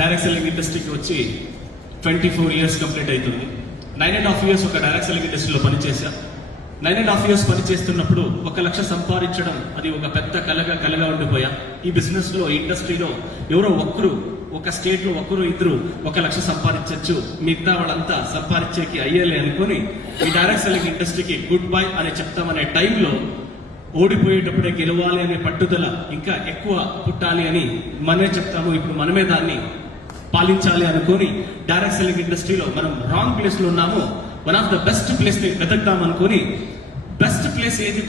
Direct selling ఇండస్ట్రీకి వచ్చి 24 years complete అవుతుంది. 9.5 ఇయర్స్ ఒక డైరెక్ట్ సెల్లింగ్ ఇండస్ట్రీలో పనిచేశా. 9.5 ఇయర్స్ పనిచేస్తున్నప్పుడు 1 లక్ష సంపాదించడం అది ఒక పెద్ద కలగా ఉండిపోయా. ఈ బిజినెస్ లో ఇండస్ట్రీలో ఎవరో ఒక స్టేట్ లో ఇద్దరు 1 లక్ష సంపాదించవచ్చు, మిగతా వాళ్ళంతా సంపాదించేకి అయ్యేలే అనుకుని ఈ డైరెక్ట్ సెల్లింగ్ ఇండస్ట్రీకి గుడ్ బై అని చెప్తామనే టైంలో ఓడిపోయేటప్పుడే గెలవాలి అనే పట్టుదల ఇంకా ఎక్కువ పుట్టాలి అని మనమే చెప్తాము. ఇప్పుడు మనమే దాన్ని పాలించాలి అనుకొని డైరెక్ట్ సెల్లింగ్ ఇండస్ట్రీలో మనం రాంగ్ ప్లేస్ లో ఉన్నాము. One of the best place ని వెతకదాం అనుకొని బెస్ట్ ప్లేస్ ఏది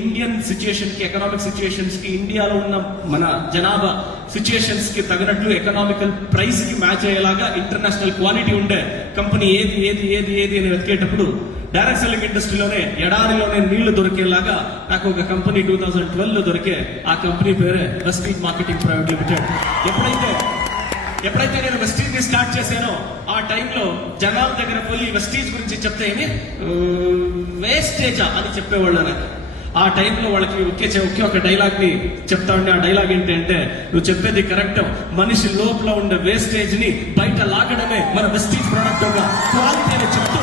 ఇండియన్ సిచ్యుయేషన్ కి, ఎకనామిక్ సిచ్యుయేషన్స్ కి, ఇండియాలో ఉన్న మన జనాభా సిచ్యుయేషన్స్ కి తగినట్లు ఎకనామికల్ ప్రైస్ కి మ్యాచ్ అయ్యేలాగా ఇంటర్నేషనల్ క్వాలిటీ ఉండే కంపెనీ ఏది అని వెతికేటప్పుడు డైరెక్ట్ సెల్లింగ్ ఇండస్ట్రీలోనే ఎడారిలోనే నీళ్లు దొరికేలాగా నాకు ఒక కంపెనీ 2012 లో దొరికే. ఆ కంపెనీ పేరే వెస్టీజ్ మార్కెటింగ్ ప్రైవేట్ లిమిటెడ్. ఎప్పుడైతే నేను వెస్టీజ్ ని స్టార్ట్ చేశానో ఆ టైంలో జనాల దగ్గర పోయి వెస్టీజ్ గురించి చెప్తే వేస్టేజా అని చెప్పేవాళ్ళు నాకు. ఆ టైంలో వాళ్ళకి ఒకే ఒక డైలాగ్ ని చెప్తా ఉండే. ఆ డైలాగ్ ఏంటంటే, నువ్వు చెప్పేది కరెక్ట్, మనిషి లోపల ఉండే వేస్టేజ్ ని బయట లాగడమే మన వెస్టీజ్ ప్రొడక్ట్ క్వాలిటీ అని చెప్తూ,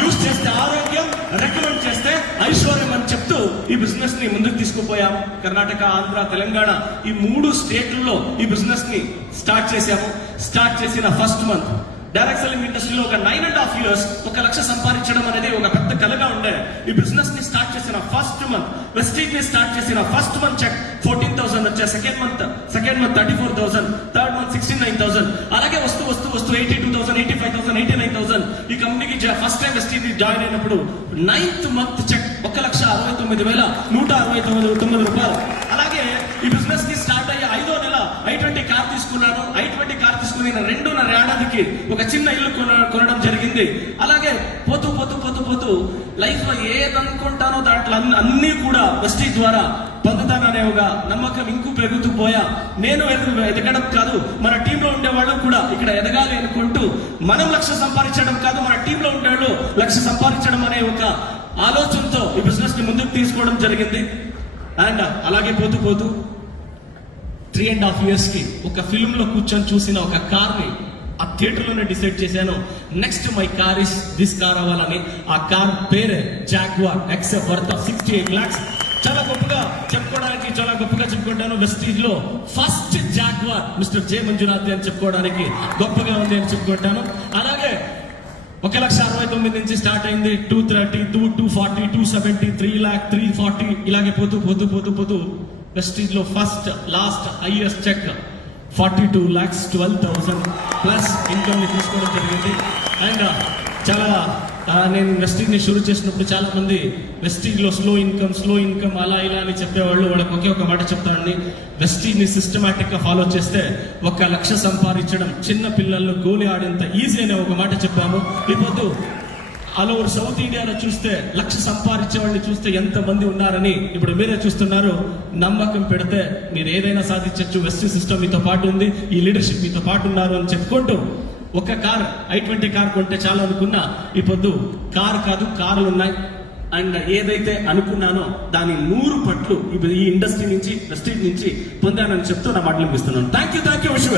యూజ్ చేస్తే ఆరోగ్యం, రికమెండ్ చేస్తే ఐశ్వర్యం అని చెప్తూ ఈ బిజినెస్ ని ముందుకు తీసుకుపోయాము. కర్ణాటక, ఆంధ్ర, తెలంగాణ ఈ 3 స్టేట్లలో ఈ బిజినెస్ ని స్టార్ట్ చేశాము. స్టార్ట్ చేసిన ఫస్ట్ మంత్ డైరెక్ట్ సెల్లింగ్ ఇండస్ట్రీలో ఒక 9.5 ఇయర్స్ 1 లక్ష సంపాదించడం అనేది ఒక పెద్ద కలగా ఉండే. ఈ బిజినెస్ ని స్టార్ట్ చేసిన ఫస్ట్ మంత్, వెస్టీజ్ ని స్టార్ట్ చేసిన ఫస్ట్ మంత్ చెక్ 14,000 వచ్చే. సెకండ్ మంత్ 34,000, థర్డ్ మంత్ 69,000, అలాగే వస్తూ 82,000, 85,000, 89,000. ఈ కంపెనీకి ఫస్ట్ టైం వెస్టీజ్ జాయిన్ అయినప్పుడు 9th మంత్ చెక్ 1,69,169 రూపాయలు. అలాగే ఈ బిజినెస్ కి స్టార్ట్ అయ్యే 5వ నెల i20 కార్ తీసుకున్నాను. i20 కార్ తీసుకుని 2.5 ఏడాదికి ఒక చిన్న ఇల్లు కొనడం జరిగింది. అలాగే పోతూ లైఫ్ లో ఏదనుకుంటానో దాంట్లో అన్ని కూడా వెస్టీజ్ ద్వారా పొందుతాననే ఒక నమ్మకం ఇంకూ పెరుగుతూ పోయా. నేను ఎదగడం కాదు, మన టీంలో ఉండేవాళ్ళు కూడా ఇక్కడ ఎదగాలి అనుకుంటూ మనం లక్ష సంపాదించడం కాదు, మన టీంలో ఉండేవాళ్ళు లక్ష సంపాదించడం అనే ఒక ఆలోచనతో ఈ బిజినెస్ ని ముందుకు తీసుకోవడం జరిగింది. అండ్ అలాగే పోతూ 3.5 ఇయర్స్ కి ఒక ఫిల్మ్ లో కూర్చొని చూసిన ఒక కార్ ని ఆ థియేటర్ లోనే డిసైడ్ చేశాను, next my car is this car అవ్వాలని. ఆ కార్ పేరే జాగ్వార్ XF వర్త్ 68 lakhs. చాలా గొప్పగా చెప్పుకుంటాను. వెస్టీజ్ లో ఫస్ట్ జాగ్వార్ మిస్టర్ జే మంజునాథ్ అని చెప్పుకోవడానికి గొప్పగా ఉంది అని చెప్పుకుంటాను. అలాగే 1,69,000 నుంచి స్టార్ట్ అయింది. 230, 240, 270, 3 lakh, 340 ఇలాగే పోతూ వెస్టీజ్ లో first last highest cheque 42,12,000 plus income ని తీసుకోవడం జరిగింది. అండ్ చాలా నేను వెస్టీజ్ ని షురూ చేసినప్పుడు చాలా మంది వెస్టీజ్ లో స్లో ఇన్కమ్ అలా ఇలా అని చెప్పేవాళ్ళు. వాళ్ళకి ఒక మాట చెప్తానండి, వెస్టీజ్ ని సిస్టమాటిక్ గా ఫాలో చేస్తే 1 లక్ష సంపాదించడం చిన్న పిల్లల్లో గోలి ఆడేంత ఈజీ అనే ఒక మాట చెప్పాము. ఇప్పుడు ఆల్ ఓవర్ సౌత్ ఇండియాలో చూస్తే లక్ష సంపాదించే వాళ్ళని చూస్తే ఎంత మంది ఉన్నారని ఇప్పుడు మీరే చూస్తున్నారు. నమ్మకం పెడితే మీరు ఏదైనా సాధించవచ్చు. వెస్టీజ్ సిస్టమ్ మీతో పాటు ఉంది, ఈ లీడర్షిప్ మీతో పాటు ఉన్నారు అని చెప్పుకుంటూ ఒక కార్ i20 కార్ కొంటే చాలా అనుకున్నా. ఇప్పుడు కార్ కాదు, కార్లు ఉన్నాయి. అండ్ ఏదైతే అనుకున్నానో దాని 100 పట్లు ఇప్పుడు ఈ ఇండస్ట్రీ నుంచి, వెస్టీజ్ నుంచి పొందానని చెప్తూ నా మాటలు ఇస్తున్నాను. థ్యాంక్ యూ విశ్వ.